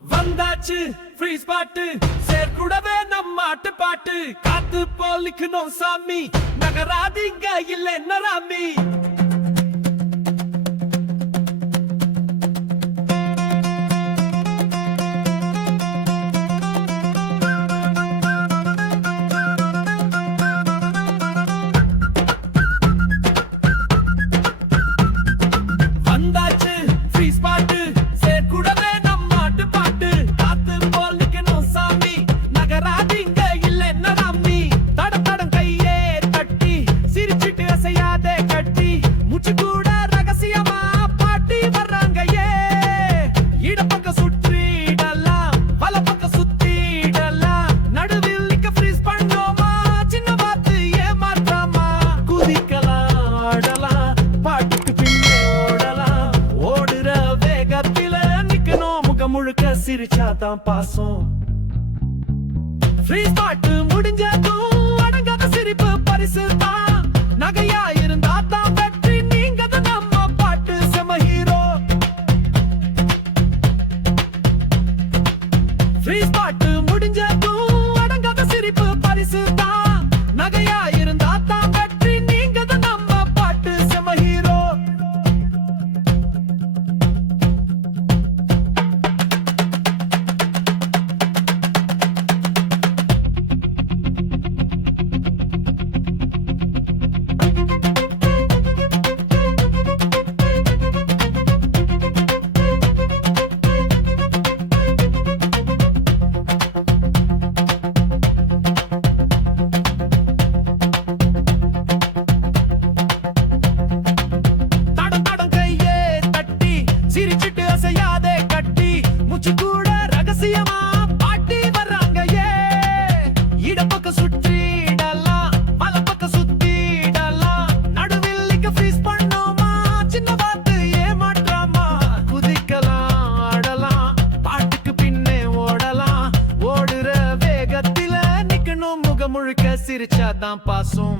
வந்தாச்சு free spot சேர்க்கூடவே நம்ம ஆட்டு பாட்டு. காத்து போலிக்கணும் சாமி. நகராதிங்க இல்லை ராமி? முழுக்க சிரிச்சாதான் பாசம். ஃப்ரீ ஸ்பாட் முடிஞ்சதும் அடங்காத சிரிப்பு பரிசு தான் நகையா இருந்தா தான் வெற்றி நீங்க தான் நம்ம பாட்டு செம ஹீரோ ஃப்ரீ ஸ்பாட் முழுக்க சிரிச்சாதான் பாசம்.